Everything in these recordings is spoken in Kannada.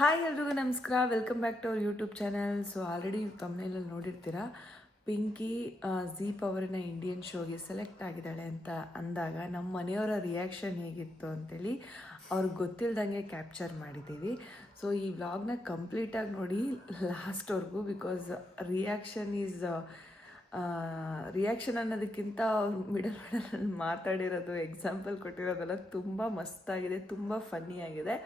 ಹಾಯ್ ಎಲ್ರಿಗೂ ನಮಸ್ಕಾರ, welcome back to our YouTube channel. So already ತಮ್ಮನೇಲಲ್ಲಿ ನೋಡಿರ್ತೀರಾ, ಪಿಂಕಿ ಝೀ ಪವರಿನ ಇಂಡಿಯನ್ ಶೋಗೆ ಸೆಲೆಕ್ಟ್ ಆಗಿದ್ದಾಳೆ ಅಂತ ಅಂದಾಗ ನಮ್ಮ ಮನೆಯವರ ರಿಯಾಕ್ಷನ್ ಹೇಗಿತ್ತು ಅಂತೇಳಿ ಅವ್ರಿಗೆ ಗೊತ್ತಿಲ್ದಂಗೆ ಕ್ಯಾಪ್ಚರ್ ಮಾಡಿದ್ದೀವಿ. ಸೊ ಈ ವ್ಲಾಗ್ನ ಕಂಪ್ಲೀಟಾಗಿ ನೋಡಿ ಲಾಸ್ಟ್ವರೆಗೂ, ಬಿಕಾಸ್ ರಿಯಾಕ್ಷನ್ ಅನ್ನೋದಕ್ಕಿಂತ ಅವ್ರು ಮಿಡಲ್ ಮಾತಾಡಿರೋದು, ಎಕ್ಸಾಂಪಲ್ ಕೊಟ್ಟಿರೋದೆಲ್ಲ ತುಂಬ ಮಸ್ತಾಗಿದೆ, ತುಂಬ ಫನ್ನಿಯಾಗಿದೆ.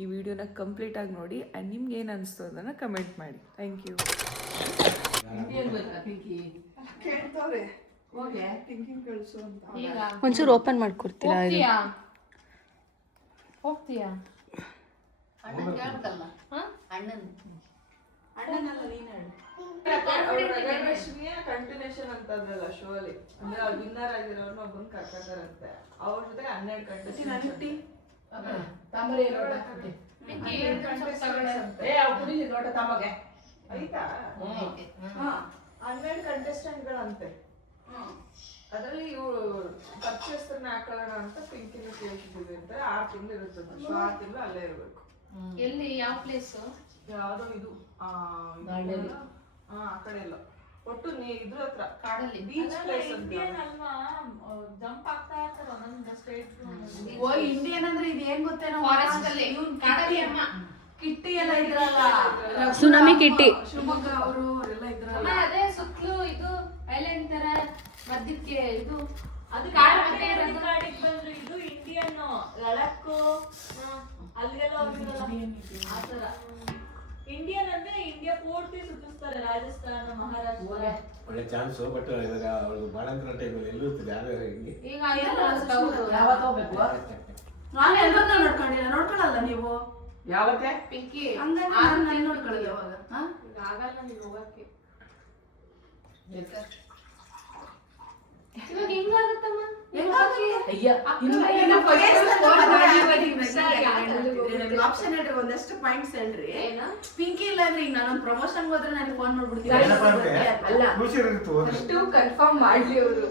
ಈ ವಿಡಿಯೋನ ಕಂಪ್ಲೀಟಾಗಿ ನೋಡಿ ಆ್ಯಂಡ್ ನಿಮ್ಗೆ ಏನು ಅನಿಸ್ತು ಅದನ್ನು ಕಮೆಂಟ್ ಮಾಡಿ. Thank you. ಒಂಚೂರು ಓಪನ್ ಮಾಡ್ಕೊಡ್ತೀರಾ? ಹೋಗ್ತೀಯಾ? ಕಂಟಿನ್ಯೂಷನ್ ಅಂತಂದ್ರಲ್ಲ ಶೋ ಅಲ್ಲಿ, ಅಂದ್ರೆ ಅವ್ರು ವಿನ್ನರ್ ಆಗಿರೋರ್ನ ಒಬ್ಬನ್ ಕರ್ಕೊಂತಾರಂತೆ. ಅವ್ರ ಜೊತೆ 12 ಕಂಟೆಸ್ಟೆಂಟ್ಸ್. ಆಯ್ತಾ? 12 ಕಂಟೆಸ್ಟೆಂಟ್ಗಳಂತೆ. ಅದರಲ್ಲಿ ಇವ್ರು ಪರ್ಚೇಸ್ನ ಹಾಕೊಳ್ಳೋಣ ಅಂತ ಪಿಂಕಿನ ಕೇಳ್ತಿದ್ದೀವಿ ಅಂತ. 6 ತಿಂಗಳು ಇರುತ್ತೆ, 6 ತಿಂಗಳು ಅಲ್ಲೇ ಇರ್ಬೇಕು. ಎಲ್ಲಿ? ಯಾವ ಪ್ಲೇಸ್? ಯಾವ್ದೋ ಇದು ಆ ಕಡೆ ಎಲ್ಲ ಒಟ್ಟು ಇದ್ರ ಹತ್ರ ಕಾಡಲ್ಲಿ ಬೀಚ್ ಪ್ಲೇಸ್ ಅಂತ. ಜಂಪ್ ಆಗ್ತಾ ಇರ್ತಾರೆ ಒಂದೊಂದು ಸ್ಟೇಟ್. ಓ ಇಂಡಿಯನ್ ಅಂದ್ರೆ ಇದು ಏನ್ ಗೊತ್ತೇನೋ, ಫಾರೆಸ್ಟ್ ಅಲ್ಲಿ ಕಾಡಲ್ಲಿ ಅಮ್ಮ ಕಿಟ್ಟಿ ಎಲ್ಲ ಇದ್ರಲ್ಲ, ಸುನಾಮಿ ಕಿಟ್ಟಿ, ಶಿವಮೊಗ್ಗ ಅವರು ಎಲ್ಲ ಇದ್ರಲ್ಲ. ಅದೇ ಸುತ್ತಲೂ ಇದು ಐಲ್ಯಾಂಡ್ ತರ ಮಧ್ಯಕ್ಕೆ ಇದು ಅದು ಕಾಡಿಗೆ ಬಂದ್ರು. ಇದು ಇಂಡಿಯನ್ ಲಡಕ್ ಅಲ್ಲಿಗೆಲ್ಲ ಹೋಗಿರಲ್ಲ ಆತರ. ಇಂಡಿಯನ್ ಅಂದ್ರೆ ಇಂಡಿಯಾ ಪೂರ್ತಿ ಸುತ್ತಿಸ್ತಾರೆ, ರಾಜಸ್ಥಾನ, ಮಹಾರಾಷ್ಟ್ರ. ಒಳ್ಳೆ ಚಾನ್ಸ್. ಬಟ್ ಇವಾಗ ಅವಳು ಬಾಳಂತರ ಟೈಮಲ್ಲಿ ಎಲ್ಲೂ ಇರ್ತಿದೆ. ಆಮೇಲೆ ಈಗ ಯಾವತ್ತು ಹೋಗ್ಬೇಕು? ನಾನು ಎಲ್ಲರನ್ನ ನೋಡ್ಕೊಳ್ಳಲ್ಲ ನೀವು ಯಾವತ್ತೆ ಪಿಂಕಿ ಹಂಗಂದ್ರೆ ನೋಡ್ಕೊಳ್ಳಿ ಯಾವಾಗ ಆಗಲ್ಲ ನೀವು ಹೋಗಕ್ಕೆ. ಇವಾಗ ಹೆಂಗಾಗುತ್ತಮ್ಮ? ಆಪ್ಷನ್ ಹೇಳ್ರಿ, ಒಂದಷ್ಟು ಪಾಯಿಂಟ್ಸ್ ಹೇಳ್ರಿ. ಪಿಂಕಿ ಇಲ್ಲ ಅಂದ್ರೆ ಈಗ ನಾನೊಂದು ಪ್ರಮೋಷನ್ ಹೋದ್ರೆ ನನಗೆ ಫೋನ್ ಮಾಡ್ಬಿಡ್ತೀನಿ. ಅಷ್ಟು ಕನ್ಫರ್ಮ್ ಮಾಡ್ಲಿ ಅವರು.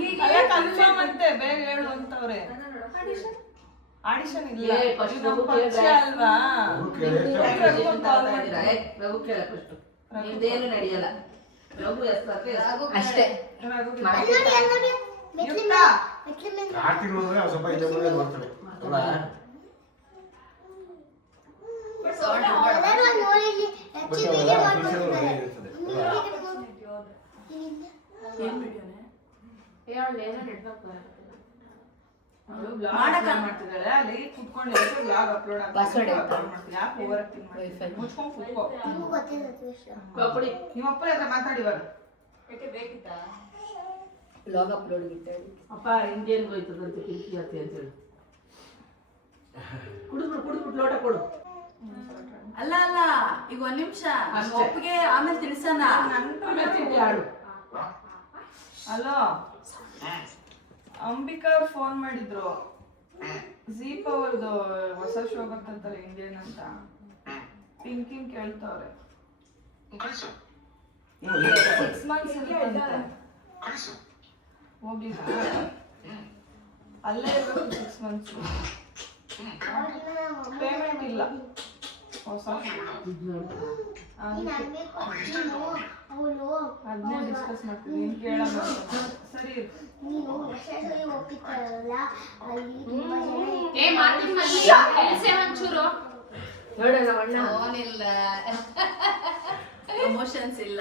ಈಗ ಕನ್ಫರ್ಮ್ ಅಂತೆ, ಬೇಗ ಹೇಳು ಅಂತವ್ರೆ. ಆಡಿಷನ್ ಇಲ್ಲ ಅಲ್ವಾ? ಇದೇನು ನಡೆಯಲ್ಲ ಅಷ್ಟೇ. ಸ್ವಲ್ಪ ಇದೆ ನೋಡ್ತಾಳೆ. ಮಾಡ್ತಿದ್ದಾಳೆ ಅಲ್ಲಿ ಕುತ್ಕೊಂಡು ಬ್ಲಾಗ್ ಅಪ್ಲೋಡ್ ಆಗ್ತದೆ. ಯಾಕೆ ಓವರ್ ಆಕ್ಟಿಂಗ್ ಮಾಡ್ತಿದ್ದಾಳೆ? ಮುಚ್ಕೊಂಡು ಕುತ್ಕೋ. ನಿಮ್ಮ ಅಪ್ಪ ಹತ್ರ ಮಾತಾಡಿ ಇವಾಗ. ಯಾಕೆ ಬೇಕಿತ್ತಾ ಬ್ಲಾಗ್ ಅಪ್ಲೋಡ್ ಅಪ್ಪ ಇಂಡಿಯನ್ ಹೋಯ್ತದಂತೆ ಪಿಂಕಿ ಜಾತಿ ಅಂತ ಹೇಳಿ ಕುಡಿದ್ಬಿಟ್ಟು ಲೋಟ ಕೊಡು. ಅಲ್ಲ ಅಲ್ಲ, ಈಗ ಒಂದ್ ನಿಮಿಷ ಒಪ್ಪಿಗೆ ಆಮೇಲೆ ತಿಳಿಸೋಣ. ಆಡು. ಹಲೋ, ಅಂಬಿಕಾ ಅವ್ರು ಫೋನ್ ಮಾಡಿದ್ರು. ಝೀ ಪವರ್ದು ಹೊಸ ಶೋ ಬರ್ತಂತಲ್ಲ ಇಂಡಿಯನ್ ಅಂತ, ಪಿಂಕಿನ್ ಕೇಳ್ತವ್ರೆ. 6 months ಇರುತ್ತಂತೆ. ಹೋಗ್ಲಿಲ್ಲ, ಅಲ್ಲೇ ಇರ್ಬೇಕು 6 months. ಪೇಮೆಂಟ್ ಇಲ್ಲ. ಹೊಸ ಅದನ್ನೇ ಡಿಸ್ಕಸ್ ಮಾಡ್ತೀವಿ. ನೀನು ಕೇಳೋಣ. ಸರಿ ಒಂಚೂರು ಪ್ರಮೋಷನ್ಸ್ ಇಲ್ಲ.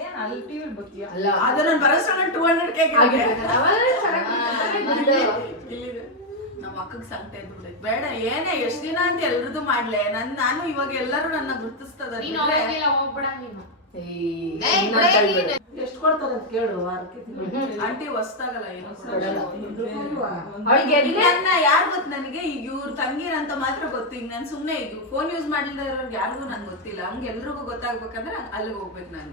ಏನ್ ಅಲ್ಲಿ ಟಿವಿ ಬರ್ತೀಯಾ? ಅದು ನಾನು ಬರೋಷ್ಟು 200K ನಮ್ಮ ಅಕ್ಕಗೆ ಸಂಕಟ ಇದ್ಬಿಟ್ಟೆ. ಬೇಡ ಏನೇ ಎಷ್ಟು ದಿನ ಅಂತ ಎಲ್ರದ್ದು ಮಾಡ್ಲೆ. ನಾನು ಇವಾಗ ಎಲ್ಲರೂ ನನ್ನ ಗುರ್ತಿಸ್ತದ. ಹೋಗ್ಬೇಡ ನೀನು. ಎಷ್ಟು ಕೊಡ್ತಾರೆ ಅಂತ ಕೇಳು ವಾರಕ್ಕೆ. ಆಂಟಿ ಹೊಸ್ದಾಗಲ್ಲ ಏನೋ ಅವಳಿಗೆ ಯಾರು ಗೊತ್ತು ನನಗೆ. ಈಗ ಇವ್ರ ತಂಗಿರಂತ ಮಾತ್ರ ಗೊತ್ತು. ಈಗ ನಾನು ಸುಮ್ನೆ ಈಗ ಫೋನ್ ಯೂಸ್ ಮಾಡಿಲ್ದ ಇರೋರ್ಗೆ ಯಾರಿಗೂ ನನ್ಗೆ ಗೊತ್ತಿಲ್ಲ. ಹಂಗೆ ಎಲ್ರಿಗೂ ಗೊತ್ತಾಗ್ಬೇಕಂದ್ರೆ ಅಲ್ಲಿಗೆ ಹೋಗ್ಬೇಕು ನಾನು.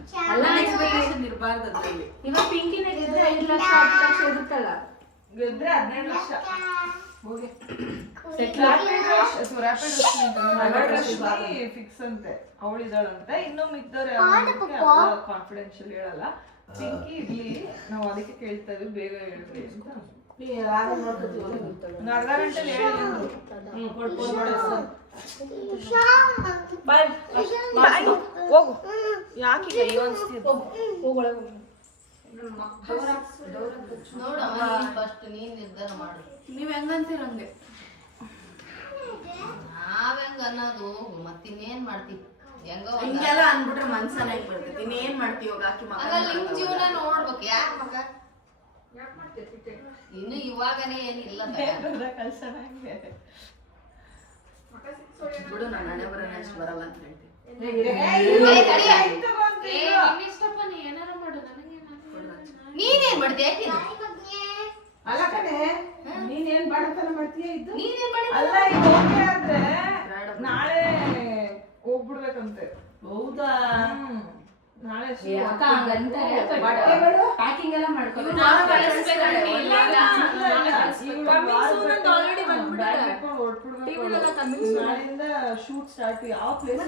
ಎಕ್ಸ್ಪೆಕ್ಟೇಷನ್ ಇರಬಾರ್ದು ಅದ್ರಲ್ಲಿ. ಇವಾಗ ಪಿಂಕಿನ ಗೆದ್ರೆ 5 ಲಕ್ಷ 10 ಲಕ್ಷ ಇರುತ್ತಲ್ಲ, ಗೆದ್ರೆ 15 ಲಕ್ಷ. ಹೋಗಿ ಫಿಕ್ಸ್ ಅಂತೆ. ಅವಳಿದಾಳಂತೆ. ಇನ್ನು ಮಿಕ್ದವ್ರೆ ಕಾನ್ಫಿಡೆನ್ಶಿಯಲ್ ಹೇಳಲ್ಲ. ಪಿಂಕಿ ಇರ್ಲಿ, ನಾವು ಅದಕ್ಕೆ ಕೇಳ್ತಾ ಇದ್ವಿ, ಬೇಗ ಹೇಳ್ರಿ ಅಂತ. ನೋಡ್ಕೊತೀವಿ. ಒಂದು ಅರ್ಧ ಗಂಟೆಲಿ ಹೇಳಿ. ಬಾಯ್ ಹೋಗು. ಯಾಕೆ ಈಗ ಅಯ್ಯೋ ಅನ್ಸ್ತೀಯ? ಹೋಗೊಳಗೆ ಹೋಗು. ನೋಡಮ್ಮ ಫಸ್ಟ್ ನೀನ್ ನಿರ್ಧಾರ ಮಾಡು. ನೀವ್ ಹೆಂಗಂತೀರ ಹಂಗೆ. ನಾವ್ ಹೆಂಗ ಅನ್ನೋದು ಮತ್ತಿನ್ನೇನ್ ಮಾಡ್ತಿ? ಹೆಂಗ ಹಿಂಗೆಲ್ಲ ಅನ್ಬಿಟ್ರೆ ಮನ್ಸನ ಹೆಂಗ್ ಬರ್ತೈತಿ? ಇನ್ನೇನ್ ಮಾಡ್ತೀವಿ ಇವಾಗ ಹಾಕಿ ಹಾಗಲ್ಲ ನಿಮ್ ಜೀವನ ನೋಡ್ಬೇಕು. ಯಾಕೆ ಮಗ ಇನ್ನು ಇವಾಗನೇ ಏನಿಲ್ಲ ಬಿಡು, ನಾನು ಹಣೆ ಬರೋಣ ಅಷ್ಟು ಬರಲ್ಲ ಅಂತ ಹೇಳ್ತೀನಿ. ಇಷ್ಟಪ್ಪ ನೀ ಏನಾರ ಮಾಡು ನೀನೇನ್ ಮಾಡ್ತೀಯ? ಅಲ್ಲ ಕಣೆ ನೀನೇನ್ ಬಾಡತನ ಮಾಡ್ತೀಯ ಇದ್ದು? ನೀನೇನ್ ಮಾಡಿ ಅಲ್ಲ ಈಗ ಓಕೆ ಆದ್ರೆ ನಾಳೆ ಹೋಗ್ಬಿಡ್ಬೇಕಂತೆ. ಹೌದಾ? ನಾಳೆ ಬಟ್ಟೆಗಳು ಪ್ಯಾಕಿಂಗ್ ಎಲ್ಲ ಮಾಡ್ಕೊಂಡು ನಾಳೆಯಿಂದ ಶೂಟ್ ಸ್ಟಾರ್ಟ್. ಯಾವ ಪ್ಲೇಸ್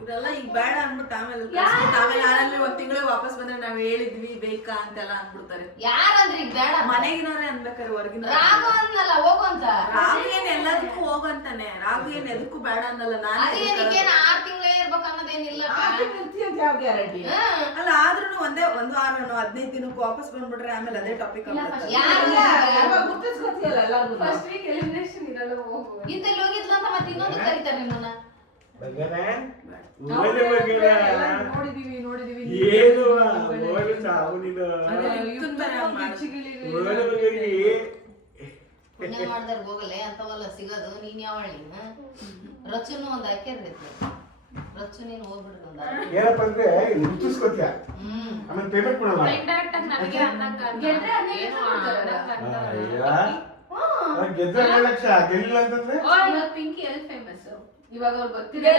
ಇವ್ರೆಲ್ಲ ಈಗ ಬೇಡ ಅನ್ಬಿಟ್ಟು ಆಮೇಲೆ ಆಮೇಲೆ ಒಂದ್ ತಿಂಗಳಿಗೆ ವಾಪಸ್ ಬಂದ್ರೆ ನಾವ್ ಹೇಳಿದ್ವಿ ಬೇಕಾ ಅಂತೆಲ್ಲ ಅನ್ಬಿಡ್ತಾರೆ. ಯಾರಂದ್ರೆ ಈಗ ಬೇಡ ಮನೆಗಿನವ್ರೆ ಅನ್ಬೇಕಾರೆ ಹೊರಗಿನ ರಾಘು ಅನ್ನಲ್ಲ ಹೋಗು ಅಂತ. ರಾಘು ಏನ್ ಎಲ್ಲದಕ್ಕೂ ಹೋಗಂತಾನೆ. ರಾಘು ಏನ್ ಎದಕ್ಕೂ ಬೇಡ ಅನ್ನಲ್ಲ. ಅದೇನಕ್ಕೇನ 6 ತಿಂಗಳೇ ಇರ್ಬೇಕು ಅನ್ನೋದೇನಿಲ್ಲ. ಯಾವ ಗ್ಯಾರಂಟಿ? ಅಲ್ಲ ಆದ್ರೂ ಒಂದೇ ಒಂದು ವಾರನೋ 15 ದಿನಕ್ಕೂ ವಾಪಸ್ ಬಂದ್ಬಿಟ್ರೆ ಆಮೇಲೆ ಅದೇ ಟಾಪಿಕ್ ಗುರ್ತಿಸ್ಕೊತಿಯಲ್ಲ ಎಲ್ಲಾರ್ಗು. ಫಸ್ಟ್ ವೀಕ್ ಎಲಿಮಿನೇಷನ್ ಇರಲ್ಲ ಹೋಗು. ಇಂತಲ್ಲಿ ಹೋಗಿದ್ಲ ಅಂತ ಮತ್ತೆ ಇನ್ನೊಂದು ಕರೀತಾರೆ ನಿಮ್ಮನ್ನ. ನೋಡಿದೀವಿ ಏನು ನೀನು ಪುಣ್ಯ ಮಾಡ್ದಾರ ಹೋಗಲ್ಲ ಅಂತವಲ್ಲ ಸಿಗೋದು. ನೀನ್ ಯಾವಳಿ ರಚುನು ಒಂದ್ ಹಾಕಿರ್ತೈತಿ. ರಚು ನೀನ್ ಹೋಗ್ಬಿಡ್ತಂದ ಏನಪ್ಪ ಅಂದ್ರೆ ಗುರ್ತಿಸ್ಕೊತ್ಯ ಆಮೇಲೆ ಪೇಮೆಂಟ್ ಕೊಡಲ್ಲ. ಇಂಡೈರೆಕ್ಟ್ ಆಗಿ ನನಗೆ ಅನ್ನಂಗ ಗೆದ್ರೆ 2 ಲಕ್ಷ ಗೆಲ್ಲಿಲ್ಲ ಅಂತಂದ್ರೆ ಪಿಂಕಿ ಎಲ್ ಫೇಮಸ್ ಇವಾಗ ಅವ್ರು ಗೊತ್ತಿದೆ.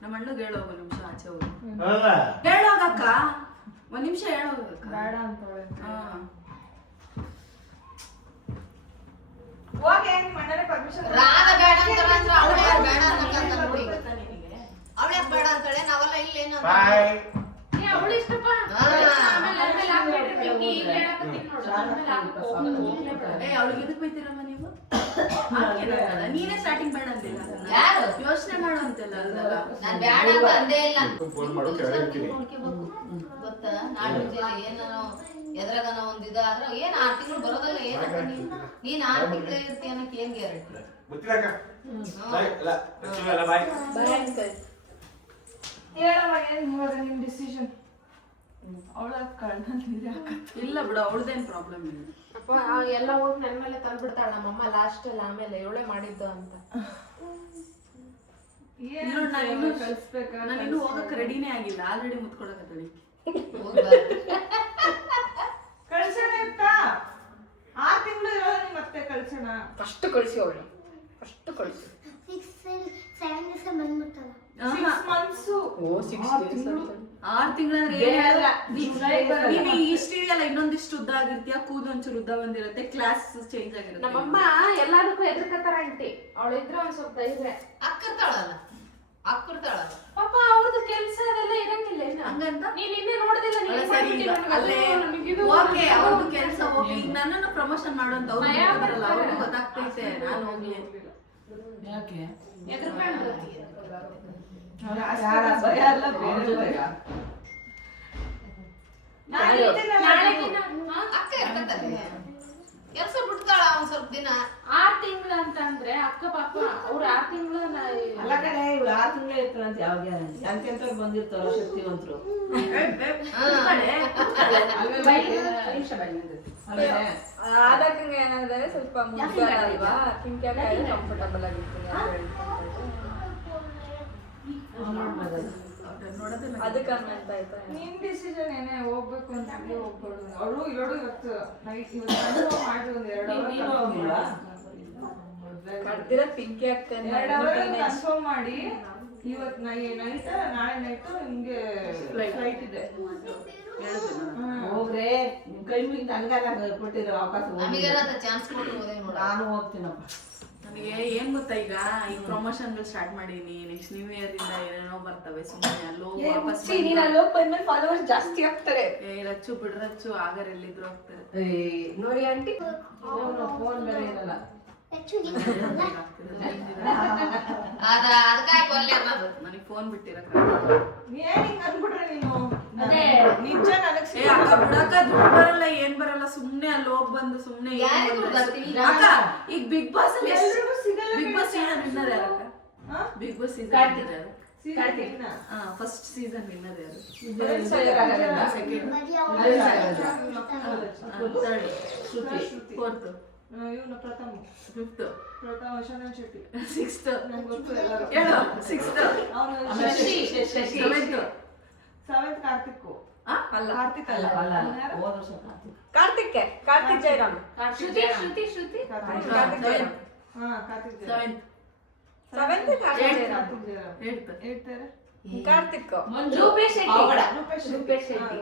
ನಮ್ಮ ಅಣ್ಣಗೆ ಹೇಳೋಗ ಒಂದ್ ನಿಮಿಷ ಆಚೆ ಹೋಗಿ ಅಲ್ಲ ಹೇಳೋಗಕ್ಕ. ಒಂದ್ ನಿಮಿಷ ಹೇಳೋಗಕ್ಕ. ಬೇಡ ಅಂತವಳೆ. ರಾಗ ಬೇಡ ಅಂತಾರ ಅಂದ್ರೆ ಅವಳೇ ಬೇಡ ಅನ್ನಕಂತ ನೋಡಿ. ಅವಳೇ ಬೇಡ ಅಂತಾಳೆ. ನಾವೆಲ್ಲ ಇಲ್ಲೇನು ಬಾಯ್. ಅವಳು ಇಷ್ಟಪ್ಪ. ಆಮೇಲೆ ಹಾಕ್ಬಿಟ್ರೆ ಪಿಂಕಿ ಈಗ ಹೇಳಕತ್ತೀನಿ ನೋಡು. ಆಮೇಲೆ ಅವಳಿಗೆ ಎದಕ್ ಬೈತೀರಮ್ಮ ನೀವು? ನೀನೇ ಸ್ಟಾರ್ಟಿಂಗ್ ಬೇಡ ಅಂತಿಲ್ಲ. ಯಾರು ಯೋಚನೆ ಮಾಡು ಅಂತೆಲ್ಲ ಅಲ್ದಲ್ಲ. ನಾನ್ ಬೇಡ ಅಂತ ಅಂದೇ ಇಲ್ಲ. ಫೋನ್ ಮಾಡೋ ಕೇಳ್ತೀನಿ. ಗೊತ್ತಾ ನಾಳೆ ಮುಂಜಾನೆ ಏನಾನೋ ಎದ್ರಾಗನ ಒಂದ್ ಇದಾದ್ರೆ ಏನ್ 6 ತಿಂಗಳು ಬರೋದಲ್ಲ. ಏನಂತ ನೀನ್ 6 ತಿಂಗಳೇ ಇರ್ತೀಯ ಅನ್ನಕ್ಕೆ ಏನ್ ಗ್ಯಾರಂಟಿ? ಗೊತ್ತಿಲ್ಲ ಅಕ್ಕ. ಬಾಯ್. ಅಲ್ಲ ಅಲ್ಲ ಬಾಯ್. ಹೇಳಮ್ಮ ಏನ್ ಇವಾಗ ನಿಮ್ ಡಿಸಿಷನ್? ಅವಳ ಕಣ್ಣಲ್ಲಿ ಇಲ್ಲ ಬಿಡು, ಅವಳದೇನ್ ಪ್ರಾಬ್ಲಮ್ ಇಲ್ಲ. ಅಪ್ಪ ಎಲ್ಲ ಹೋಗಿ ನನ್ನ ಮೇಲೆ ತಂದ್ಬಿಡ್ತಾಳ ನಮ್ಮಮ್ಮ ಲಾಸ್ಟ್ ಅಲ್ಲಿ. ಆಮೇಲೆ ಇವಳೇ ಮಾಡಿದ್ದು ಅಂತ. ನಾನು ಇನ್ನೂ ಹೋಗಕ್ಕೆ ರೆಡಿನೇ ಆಗಿಲ್ಲ. ಆಲ್ರೆಡಿ ಮುತ್ಕೊಳಕತ್ತಳಿ. ಕಳ್ಸೋಣ ಅಂತ 6 ತಿಂಗಳು ಇರೋದು ಮತ್ತೆ ಕಳ್ಸೋಣ. ಫಸ್ಟ್ ಕಳಿಸಿ ಅವಳು. ಫಸ್ಟ್ ಕಳಿಸಿ 7 ದಿವಸ ಬಂದ್ಬಿಡ್ತಾವ. 6 months. 6 ತಿಂಗಳಂದ್ರೆ ನೀನು ಇಷ್ಟ ಇದೆಯಲ್ಲ, ಇನ್ನೊಂದಿಷ್ಟು ಉದ್ದ ಆಗಿರ್ತೀಯ, ಕೂದು ಒಂಚೂರು ಉದ್ದ ಬಂದಿರುತ್ತೆ, ಕ್ಲಾಸ್ ಚೇಂಜ್ ಆಗಿರುತ್ತೆ. ನಮ್ಮಮ್ಮ ಎಲ್ಲದಕ್ಕೂ ಎದುರ್ಕತ್ತಾರ ಆಂಟಿ. ಅವಳಿದ್ರೆ ಒಂದ್ ಸ್ವಲ್ಪ ಧೈರ್ಯ. ಅಕ್ಕರ್ತಾಳಲ್ಲ ಪಾಪ ಅವ್ರದ್ದು ಕೆಲಸ ಅದೆಲ್ಲ ಇರಂಗಿಲ್ಲ. ಹಂಗಂತ ನೀನ್ ಇನ್ನೇ ನೋಡಿದಿಲ್ಲ. ಓಕೆ ಅವ್ರದ್ದು ಕೆಲಸ ಹೋಗಿ ಈಗ ನನ್ನನ್ನು ಪ್ರಮೋಷನ್ ಮಾಡುವಂತ ಅವ್ರು ಬರಲ್ಲ. ಅವ್ರಿಗೆ ಗೊತ್ತಾಗ್ತೈತೆ ನಾನು ಹೋಗ್ಲಿ. ಯಾಕೆ ಅಕ್ಕ ಇರ್ತದೆ. ಕೆಲಸ ಬಿಡ್ತಾಳ ಒಂದ್ ಸ್ವಲ್ಪ ದಿನ. 6 ತಿಂಗಳು ಅಂತಂದ್ರೆ ಅಕ್ಕ ಪಾಪ ಅವ್ರು 6 ತಿಂಗಳು ಅಲ್ಲ ಕಡೆ ಇವಳು 6 ತಿಂಗಳು ಇರ್ತಾರಂತ ಯಾವ ಗ್ಯಾರಂಟಿ? ಅಂತೆಂತವ್ರು ಬಂದಿರ್ತಾರ ಶಕ್ತಿವಂತರು. ಆದಕ್ಕಂಗೆ ಏನಾದ್ರೆ ಸ್ವಲ್ಪ ಮುಗ್ಗಾರ ಅಲ್ವಾ, ಕಿಂಕ್ಯಾಕಾಯಿ ಕಂಫರ್ಟಬಲ್ ಆಗಿರ್ತೀನಿ ಅದಕ್ಕೆ ಹಂಗಂತ ಆಯ್ತಾ? ನಿನ್ ಡಿಸಿಷನ್ ಏನೇ ಹೋಗ್ಬೇಕು ಅಂತ ಹೋಗ್ಬೋದು. ಅವಳು ಇವಳು ಇವತ್ತು ನೈಟ್ ಇವತ್ತು ಮಾಡಿ ಒಂದ್ 2 ಅವರ್ ಕಡ್ದಿರ ಪಿಂಕಿ ಆಗ್ತೇನೆ 2 ಅವರ್ ಕನ್ಫರ್ಮ್ ಮಾಡಿ ಇವತ್ತು ನೈಟ್ ನಾಳೆ ನೈಟ್ ನಿಮ್ಗೆ ಫ್ಲೈಟ್ ಇದೆ. ಹೋಗ್ರೆ ನಿಮ್ ಕೈ ಮುಗಿದ ಹಂಗಲ್ಲ ಕೊಟ್ಟಿರೋ ಅವಕಾಶ. ನಮಗೆಲ್ಲ ಚಾನ್ಸ್ ಕೊಟ್ಟು ಹೋದೆ ನೋಡ. ನಾನು ಹೋಗ್ತೀನಪ್ಪ. ನನಗೆ ಏನ್ ಗೊತ್ತಾ ಈಗ ಪ್ರಮೋಷನ್ಗಳು ಸ್ಟಾರ್ಟ್ ಮಾಡೀನಿ. ನೆಕ್ಸ್ಟ್ ನ್ಯೂ ಇಯರ್ ಇಂದ ಏನೇನೋ ಬರ್ತವೆ. ಸುಮ್ಮನೆ ಅಲ್ಲೋ ವಾಪಸ್ ನೀನ್ ಅಲ್ಲಿ ಹೋಗಿ ಬಂದ್ಮೇಲೆ ಫಾಲೋವರ್ಸ್ ಜಾಸ್ತಿ ಆಗ್ತಾರೆ. ರಚ್ಚು ಬಿಡ್ರಚ್ಚು ಆಗರ್ ಎಲ್ಲಿದ್ರು ಹೋಗ್ತಾರೆ. ನೋಡಿ ಆಂಟಿ ಫೋನ್ ಬೇರೆ ಇರಲ್ಲ ಅದಕ್ಕಾಗಿ ಕೊಲ್ಲೆ ಅನ್ನೋದು. ನನಗೆ ಫೋನ್ ಬಿಟ್ಟಿರಕ್ಕ ಏನ್ ಹಿಂಗ್ ಅಂದ್ಬಿಟ್ರೆ ನೀನು ನಿಜ ನನಗ್ ಬಿಡಕ್ಕ ದುಡ್ಡು ಬರಲ್ಲ ಏನ್ ಬರಲ್ಲ. ಸುಮ್ನೆ ಅಲ್ಲಿ ಹೋಗ್ ಬಂದು ಸುಮ್ನೆ ಅಕ್ಕ ಈಗ ಬಿಗ್ ಬಾಸ್ ಅಲ್ಲಿ ಎಲ್ರಿಗೂ ಸಿಗಲ್ಲ. ಬಿಗ್ ಬಾಸ್ ಸೀಸನ್ ವಿನ್ನರ್ ಯಾರಕ್ಕ? Big boss season first season winner ಯಾರು? ಸೆಕೆಂಡ್, ಥರ್ಡ್ ಶ್ರುತಿ, ಫೋರ್ತ್ ಇವನು ಪ್ರಥಮ, ಫಿಫ್ತ್, ಶರಣ್ ಶೆಟ್ಟಿ, ಸಿಕ್ಸ್ತ್, ನಂಗೆ ಗೊತ್ತು ಎಲ್ಲರೂ. ಹೇಳು ಸಿಕ್ಸ್ತ್, ಅವನು ಸೆವೆಂತ್ ಕಾರ್ತಿಕ್ ಅಲ್ಲ ಕಾರ್ತಿಕ್ ಅಲ್ಲ ಕಾರ್ತಿಕ್ ಜಯರಾಮ್. ಶ್ರುತಿ ಕಾರ್ತಿಕ್ ಜಯರಾಮ್. ಹಾ ಕಾರ್ತಿಕ್ ಸೆವೆಂತ್, ಸೆವೆಂತ್ ಕಾರ್ತಿಕ್ ಜಯರಾಮ್. ಕಾರ್ತಿಕ್ ಜಯರಾಮ್. ಏಳ್ತ್, ಹೇಳ್ತಾರೆ ಕಾರ್ತಿಕ್ ರೂಪೇಶ್ ಶೆಟ್ಟಿ ರೂಪೇಶ್ ಶೆಟ್ಟಿ.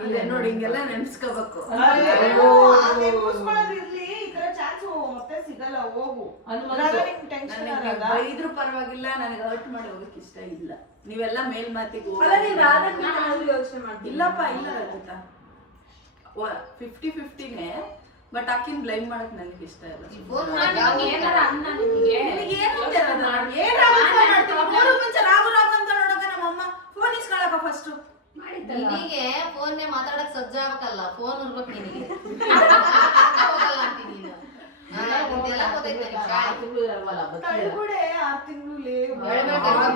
ಅದೇ ನೋಡಿ ಹಿಂಗೆಲ್ಲ ನೆನ್ಸ್ಕೋಬೇಕು. ಇರ್ಲಿ ಈ ತರ ಚಾನ್ಸ್ ಮತ್ತೆ ಸಿಗಲ್ಲ. ಹೋಗು ಟೆನ್ಷನ್ ಇದ್ರ ಪರವಾಗಿಲ್ಲ, ನನಗೆ ಹರ್ಟ್ ಮಾಡಿ ಹೋಗಕ್ ಇಷ್ಟ ಇಲ್ಲ. ನೀವೆಲ್ಲ ಮೇಲ್ ಮಾತಿಗೆ ಅಲ್ಲ ನೀನ್ ರಾಧಕ್ ಯೋಚನೆ ಮಾಡ್ತೀನಿ. ಇಲ್ಲಪ್ಪ ಇಲ್ಲ ರಚಿತಾ, 50-50ನೇ. ಬಟ್ ಆಕಿನ್ ಬ್ಲೈಮ್ ಮಾಡಕ್ ನನಗೆ ಇಷ್ಟ ಇಲ್ಲ. ಫೋನ್ ಮಾಡಿ ಏನಾರ ಅನ್ನ ನಿಮಗೆ ನಿನಗೆ ಏನು ಅಂತ ಇರೋದು? ಏನ್ ರಾಗು ಫೋನ್ ಮಾಡ್ತೀನಿ? ಮೂರು ಮುಂಚೆ ರಾಗು ಅಂತ ನೋಡಕ ನಮ್ಮಮ್ಮ ಫೋನ್ ಇಸ್ಕೊಳಕ ಫಸ್ಟ್ ನಿನಗೆ ಫೋನ್ನೇ ಮಾತಾಡಕ್ ಸಜ್ಜಾಗಲ್ಲ. ಫೋನ್ ಇರ್ಬೇಕು ನಿನಗೆ. ಹೋಗಲ್ಲ ಅಂತೀನಿ ನೀನು. ಇದೆಲ್ಲ ಗೊತ್ತೈತೆ ನಿನಗೆ. ಕಳ್ಬಿಡೆ 6 ತಿಂಗಳು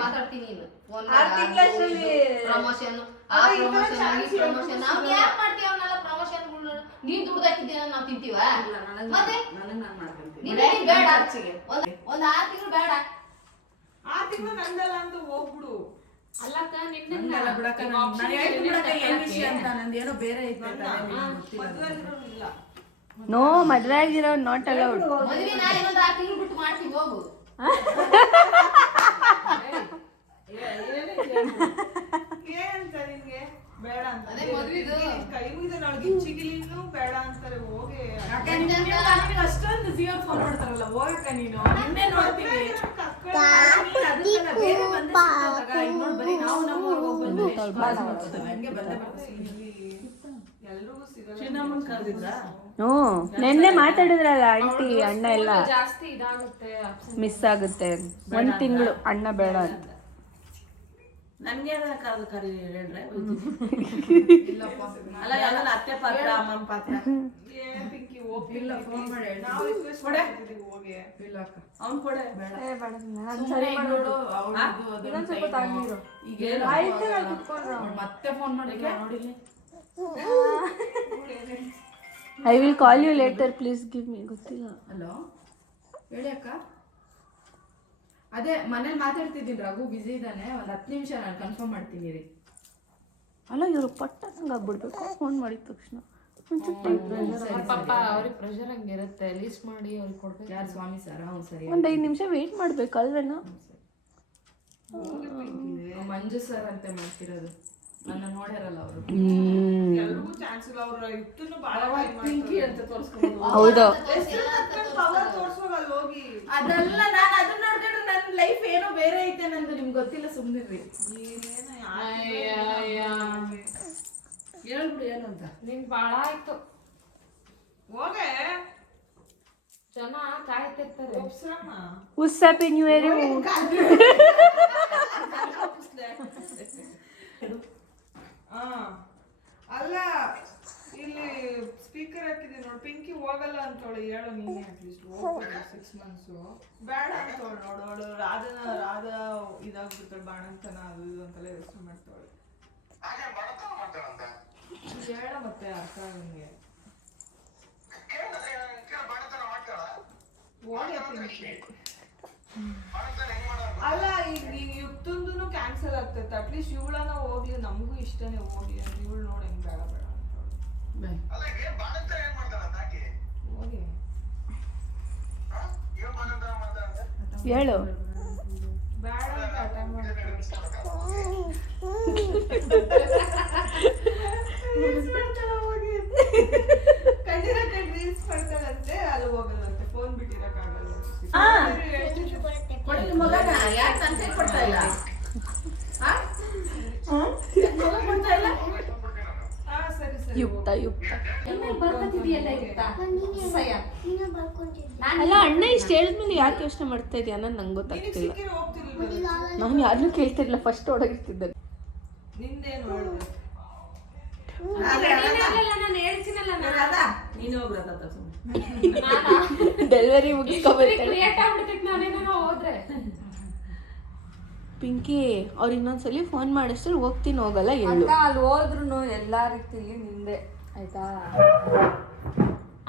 ಮಾತಾಡ್ತೀನಿ ನೀನು ಫೋನ್ 6 ತಿಂಗಳಲ್ಲಿ ಪ್ರಮೋಷನ್ ಆ ಪ್ರಮೋಷನ್ ಈ ಪ್ರಮೋಷನ್ ನಾವು ಯಾಕೆ ಮಾಡ್ತೀವಿ? ಅವನ್ನೆಲ್ಲ ಪ್ರಮೋಷನ್ಗಳು ನೀನ್ ದುಡ್ಡು ಹಾಕಿದ್ದೀನ ನಾವು ತಿಂತೀವ? ಮತ್ತೆ ನನಗೆ ನಾನು ಮಾಡ್ಕೊಂತೀನಿ. ನಿನಗೆ ಬೇಡ ಒಂದ್ 6 ತಿಂಗಳು ಬೇಡ. 6 ತಿಂಗಳು ನಂದಲ್ಲ ಅಂತ ಹೋಗ್ಬಿಡು. ಅಲ್ಲಕ್ಕ ಹಂಗಲ್ಲ ಬಿಡಕ್ಕ, ನಾನು ಹೇಳ್ತೀನಿ ಬಿಡಕ್ಕ ಏನ್ ವಿಷಯ ಅಂತ. ನಂದೇನೋ ಬೇರೆ ಐತೆ ಮದುವೆ ಆಗಿರೋರು ಇಲ್ಲ. ನೋ, ಮದ್ವೆ ಆಗಿರೋ ನಾಟ್ ಅಲೌಡ್. ಮದುವೆ ನಾ ಇನ್ನೊಂದು 6 ತಿಂಗಳು ಬಿಟ್ಟು ಮಾಡ್ತೀವಿ ಹೋಗು. ಏನಂತ ನಿನ್ಗೆ ಬೇಡ ಅಂತ ಅದೇ ಮದ್ವೆದು. ಕೈ ಮುಗಿದ ನಾಳೆ ಗಿಚ್ಚಿಗಿಲಿನೂ ಬೇಡ ಅಂತಾರೆ. ಹೋಗಿ ಅಷ್ಟೊಂದು ಜಿಯೋ ಫೋನ್ ಮಾಡ್ತಾರಲ್ಲ, ಹೋಗಕ್ಕ ನೀನು. ನಿನ್ನೆ ನೋಡ್ತೀವಿ ಎಲ್ರಿಗೂ ಸಿಗಲ್ಲ. ಚಿನ್ನಮ್ಮನ್ ಕರೆದಿದ್ರ? ಹ್ಞೂ, ನೆನ್ನೆ ಮಾತಾಡಿದ್ರಲ್ಲ ಆಂಟಿ, ಅಣ್ಣ ಎಲ್ಲ ಜಾಸ್ತಿ ಇದಾಗುತ್ತೆ ಮಿಸ್ ಆಗುತ್ತೆ. 1 ತಿಂಗಳು ಅಣ್ಣ ಬೇಡ ಅಂತ. ನನ್ಗೆ ಕರಿ ಹೇಳ್ರೆ ಅಲ್ಲ ಯಾವಲ್ಲ ಅತ್ತೆ ಪಾತ್ರ ಅಮ್ಮನ ಪಾತ್ರ. ಪಿಂಕಿ ಹೋಗಿ ಇಲ್ಲ, ಫೋನ್ ಮಾಡಿ ಹೇಳು. ನಾವು ರಿಕ್ವೆಸ್ಟ್ ಮಾಡ್ತಿದ್ದೀವಿ ಹೋಗಿ. ಅವ್ನ್ ಕೊಡೆ ಬೇಡ. ಸರಿ ನೋಡು ಅವ್ಳ್ದು ಇನ್ನೊಂದ್ ಸ್ವಲ್ಪ ತಣ್ಣೀರು. ಈಗೇನು ಆಯ್ತು, ನಾನು ಕುತ್ಕೊಂಡ್ರೆ ಅವ್ಳು ಮತ್ತೆ ಫೋನ್ ಮಾಡಿಲ್ಲ ನೋಡಿಲಿ. I will call you later, please give me. ಗೊತ್ತಿಲ್ಲ. ಹಲೋ ಹೇಳಿ ಅಕ್ಕ. ಅದೇ ಮನೇಲಿ ಮಾತಾಡ್ತಿದ್ದೀನಿ, ರಘು ಬಿಸಿ ಇದ್ದಾನೆ. ಒಂದು 10 ನಿಮಿಷ ನಾನು ಕನ್ಫರ್ಮ್ ಮಾಡ್ತೀನಿ ರೀ. ಅಲ್ಲ, ಇವರು ಪಟ್ಟ ಹಂಗೆ ಆಗ್ಬಿಡ್ಬೇಕು ಫೋನ್ ಮಾಡಿದ ತಕ್ಷಣ. ಪಾಪ ಅವ್ರಿಗೆ ಪ್ರೆಷರ್ ಹಂಗಿರುತ್ತೆ. ಲೀಸ್ಟ್ ಮಾಡಿ ಅವ್ರಿಗೆ ಕೊಡ್ಬೇಕು. ಯಾರು ಸ್ವಾಮಿ ಸರ್? ಹ್ಞೂ ಸರಿ. ಒಂದು 5 ನಿಮಿಷ ವೆಯ್ಟ್ ಮಾಡ್ಬೇಕು ಅಲ್ವೇನೋ. ಮಂಜು ಸರ್ ಅಂತ ಮಾಡ್ತಿರೋದು. ನನ್ನ ನೋಡ್ಯಾರಲ್ಲ ಅವರು. ಎಲ್ರಿಗೂ ಚಾನ್ಸ್ ಇಲ್ಲ. ಅವ್ರ ಇತ್ತನ್ನು ಬಾಳ ಪಿಂಕಿ ಅಂತ ತೋರಿಸ್ಕೊಂಡು ಹೌದು. ಪವರ್ ತೋರ್ಸುವಾಗ ಅಲ್ಲಿ ಹೋಗಿ. ಅದಲ್ಲ, ನಾನು ಅದನ್ನ ನೋಡ್ಕೊಂಡು ನನ್ನ ಲೈಫ್ ಏನೋ ಬೇರೆ ಐತೆ ನಂದು. ನಿಮ್ಗೆ ಗೊತ್ತಿಲ್ಲ, ಸುಮ್ಮನಿರ್ರಿ. ಹೇಳ್ಬಿಡಿ ಏನು ಅಂತ. ನಿನ್ ಬಾಳ ಆಯ್ತು. ಹೋಗೆ ಜನ ಕಾಯ್ತಿರ್ತಾರೆ. ಒಪ್ಸಮ್ಮ. ಉಸ್ ಹ್ಯಾಪಿ ನ್ಯೂ ಇಯರ್. ಅಲ್ಲ, ಇಲ್ಲಿ ಸ್ಪೀಕರ್ ಹಾಕಿದೀನಿ ನೋಡಿ. ಪಿಂಕಿ ಹೋಗಲ್ಲ ಅಂತವಳು. ಹೇಳು ನೀನೇ ಅಟ್ಲೀಸ್ಟ್. ಹೋಗ್ಬೋದು 6 months ಬೇಡ ಅಂತವಳು. ನೋಡೋಳು ರಾಧಾ ಇದಾಗ್ಬಿಡ್ತಾಳೆ. ಬಾಣಂತನ ಅದು ಇದು ಅಂತೆಲ್ಲ ಯೋಚನೆ ಮಾಡ್ತಾವಳು. ಹೇಳ ಮತ್ತೆ ಅರ್ಥ ಆಗಂಗೆ. ಹೋಗಿ ಅಲ್ಲ, ಈಗ ಯುಕ್ತಂದು ಕ್ಯಾನ್ಸಲ್ ಆಗ್ತೈತೆ. ಅಟ್ಲೀಸ್ಟ್ ಇವಳನ್ನ ಹೋಗ್ಲಿ, ನಮಗೂ ಇಷ್ಟನೇ ಹೋಗ್ಲಿ ಅಂತ. ಇವಳು ನೋಡಿ ಹೆಂಗ್ ಬೇಡ ಬೇಡ ಹೋಗಿ. ಹೇಳು. ಬೇಡ ಅಂತ ಅಟೆಂಡ್ ಮಾಡ್ತಾಳೆ. ಹೋಗಿ ಕಂಡಿರ ರೀಲ್ಸ್ ಮಾಡ್ತಾಳಂತೆ. ಅಲ್ಲಿ ಹೋಗಲ್ಲಂತೆ. ಫೋನ್ ಬಿಟ್ಟಿರಕ್ಕಾಗಲ್ಲ. ಕೊಡಿ ನಿಮ್ ಮಗನ, ಯಾಕ್ ನನ್ ಕೈ ಕೊಡ್ತಾ ಇಲ್ಲ? ಆ? ಯಾಕ್ ಮಗ ಕೊಡ್ತಾ ಇಲ್ಲ? ಸರಿ ಸರಿ ಯುಕ್ತ ಇನ್ಮೇಲೆ ಬರ್ಕೊತಿದ್ಯಲ್ಲ ಯುಕ್ತ ಸಯ ನೀನು ಬರ್ಕೊಂತಿದ್ದೆ ಅಲ್ಲ ಅಣ್ಣ ಇಷ್ಟು ಹೇಳಿದ್ಮೇಲೆ ಯಾಕೆ ಯೋಚನೆ ಮಾಡ್ತಾ ಇದೆಯಾ ಅನ್ನೋದು ನಂಗೆ ಗೊತ್ತಾಗ್ತಿಲ್ಲ. ಸಿಕ್ಕಿರೋ ಹೋಗ್ತಿರ್ಲಿಲ್ಲ ನಾನು ಯಾರನ್ನೂ ಕೇಳ್ತಿರ್ಲಿಲ್ಲ, ಫಸ್ಟ್ ಒಳಗಿರ್ತಿದ್ದೆ. ನಿಂದೇನು ಮಾಡಿದೆ ನಾನು ಹೇಳ್ತೀನಲ್ಲ ರಾಧಾ, ನೀನು ಹೋಗ್ ರಾಧಾ ತ ಸುಮ್ನೆ. ಡೆಲಿವರಿ ಮುಗಿಸ್ಕೊಬೇಕು. ಕ್ರಿಯೇಟ್ ಆಗ್ಬಿಡ್ತೈತೆ ನಾನೇನೋ ಹೋದ್ರೆ. ಪಿಂಕಿ ಅವ್ರು ಇನ್ನೊಂದ್ಸಲಿ ಫೋನ್ ಮಾಡಿಸ್ತಾರೆ, ಹೋಗ್ತೀನಿ ಹೋಗಲ್ಲ ಹೇಳು. ಅಲ್ಲಿ ಹೋದ್ರು ಎಲ್ಲಾ ರೀತಿಲಿ ನಿಂದೆ ಆಯ್ತಾ.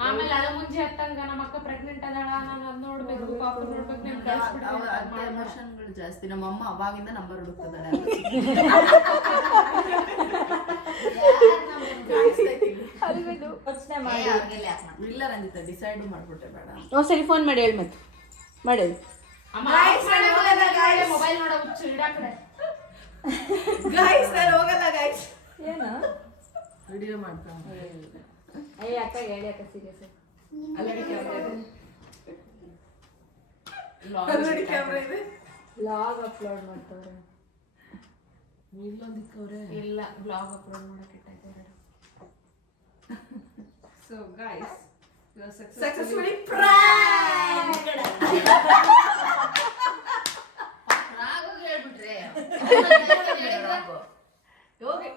ಆಮೇಲೆ ಅದ ಮುಂಚೆ ಹತ್ತಂಗ ನಮ್ಮ ಅಕ್ಕ ಪ್ರೆಗ್ನೆಂಟ್ ಅದಾಳ, ನಾನು ಅದ್ ನೋಡ್ಬೇಕು, ಪಾಪ ನೋಡ್ಬೇಕು, ನಾನು ಕಳ್ಸ್ಬಿಡ್ತೀನಿ. ಎಮೋಷನ್ಗಳು ಜಾಸ್ತಿ. ನಮ್ಮಮ್ಮ ಅವಾಗಿಂದ ನಂಬರ್ ಹುಡುಕ್ತಿದ್ದಾಳೆ. ಯೋಚನೆ ಮಾಡಿ ಇಲ್ಲ ರಂಜಿತಾ, ಡಿಸೈಡ್ ಮಾಡ್ಬಿಟ್ಟೆ ಬೇಡ. ಒಂದ್ಸಲಿ ಫೋನ್ ಮಾಡಿ ಹೇಳಿ, ಮತ್ತೆ ಮಾಡಿ ಹೇಳಿ. ಅಮ್ಮ ಮೊಬೈಲ್ ನೋಡೋ ಹುಚ್ಚು ಇಡಾಕಡೆ. ಗೈಸ್ ನಾನು ಹೋಗಲ್ಲ ಗೈಸ್. ಏನು ವಿಡಿಯೋ ಮಾಡ್ತಾ ಅಯ್ಯ ಅಕ್ಕ ಹೇಳಿ ಅಕ್ಕ ಸೀರಿಯಸ್. ಅಲ್ಲಡಿ ಕ್ಯಾಮ್ರಾ ಇದೆ. ಬ್ಲಾಗ್ ಅಪ್ಲೋಡ್ ಮಾಡ್ತವ್ರೆ. ಇಲ್ಲ ಬ್ಲಾಗ್ ಅಪ್ಲೋಡ್ ಮಾಡಕ್ಕೆ ಇಟ್ಟಿದ್ದಾರೆ. So guys you are successfully prank. Ragu ಹೇಳ್ಬಿಟ್ರೆ ಹೋಗಿ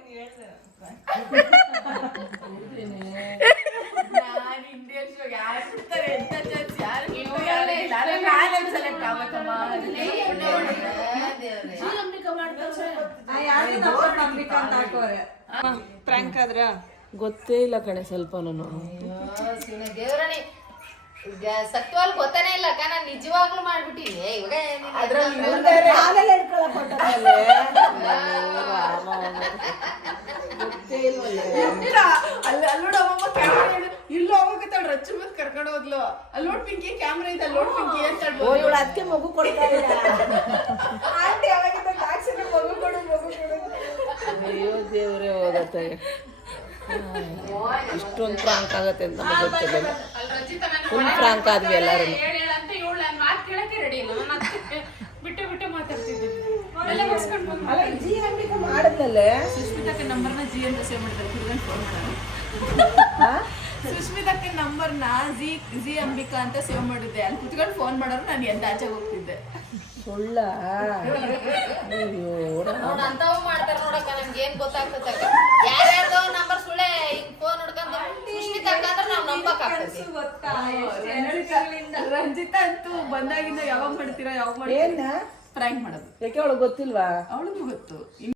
ನಾನು ಇಂಡಿಯನ್ ಶೋ ಯಾರು ಬಿಡ್ತಾರೆ ಎಂತ ಚಾನ್ಸ್ ಯಾರು ನಾನು ಸೆಲೆಕ್ಟ್ ಆಗಬೇಕಮ್ಮ. ಪ್ರ್ಯಾಂಕ್ ಆದ್ರ ಗೊತ್ತೇ ಇಲ್ಲ ಕಣೆ ಸ್ವಲ್ಪ ನಾನು. ದೇವರಣಿ ಸತ್ವಾಲ್ ಗೊತ್ತಾನೆ ಇಲ್ಲ ಅಕ್ಕ, ನಾನು ನಿಜವಾಗ್ಲೂ ಮಾಡ್ಬಿಟ್ಟಿನಿ ಇವಾಗ. ಅಲ್ಲಿ ಅಲ್ಲೋಡಮ್ಮ ಕ್ಯಾಮ್ರಾ ಇಲ್ಲ ಹೋಗತ್ತಾಳ ರಚ್ಚು ಬಂದು ಕರ್ಕೊಂಡು ಹೋದ್ಲು. ಅಲ್ಲೋಡ್ ಪಿಂಕಿ ಕ್ಯಾಮ್ರಾ ಇದೆ, ಅಲ್ಲೋಡ್ ಪಿಂಕಿ ಅಂತ ಅದಕ್ಕೆ ಮಗು ಕೊಡ್ತಾ ಇಲ್ಲ. ಆಂಟಿ ಅವಾಗಿಂದ ಟ್ಯಾಕ್ಸಿನ ಮಗು ಕೊಡು ಮಗು ಕೊಡು. ಅಯ್ಯೋ ದೇವ್ರೆ ಹೋಗತ್ತೆ. ಇಷ್ಟೊಂದು ಪ್ರಾಂಕ್ ಆಗತ್ತೆ ಅಂತ ನಮಗೆ ಗೊತ್ತಿಲ್ಲ. ಫುಲ್ ಪ್ರಾಂಕ್ ಆದ್ವಿ ಎಲ್ಲರೂ. ಹೇಳಂತ ಇವಳು ನನ್ನ ಮಾತು ಕೇಳಕ್ಕೆ ರೆಡಿ ಇಲ್ಲ. ನನ್ನ ಅತ್ತೆ ಬಿಟ್ಟು ಮಾತಾಡ್ತಿದ್ದೀನಿ. ಜಿ ಅಂಬಿಕಾ ಮಾಡಿದ್ನಲ್ಲೇ. ಸುಷ್ಮಿತಾಕ್ಕೆ ನಂಬರ್ನ ಜಿ ಅಂತ ಸೇವ್ ಮಾಡಿದ್ದಾರೆ. ತಿರ್ಗಂಡು ಫೋನ್ ಮಾಡೋಣ. ಸುಷ್ಮಿತಾಕ್ಕೆ ನಂಬರ್ನ ಜಿ ಅಂಬಿಕಾ ಅಂತ ಸೇವ್ ಮಾಡಿದ್ದೆ. ಅಲ್ಲಿ ಕುತ್ಕೊಂಡು ಫೋನ್ ಮಾಡೋರು ನಾನು ಎಂತ ಆಚೆಗೆ ಹೋಗ್ತಿದ್ದೆ. ಸುಳ್ಳ ನೋಡ್ ಅಂತವ ಮಾಡ್ತಾರ ನೋಡಕ್ಕ, ನಮ್ಗೆ ಏನ್ ಗೊತ್ತಾಗ್ತಕ್ಕ. ಯಾರ್ಯಾರ್ದೋ ನಂಬರ್ ಸುಳ್ಳೆ ಹಿಂಗ್ ಫೋನ್ ಹಿಡ್ಕೊಂಡ್ ಸುಷ್ಮಿತಾ ಅಂದ್ರೆ ನಾವ್ ನಂಬಕ್ ಆಗ್ತೈತಿ. ರಂಜಿತಾ ಅಂತೂ ಬಂದಾಗಿಂದ ಯಾವಾಗ ಮಾಡ್ತೀರಾ ಯಾವಾಗ ಮಾಡ್ತೀರಾ ಏನ ಪ್ರಾಂಕ್ ಮಾಡೋದು. ಯಾಕೆ ಅವಳು ಗೊತ್ತಿಲ್ವಾ? ಅವಳಿಗೂ ಗೊತ್ತು.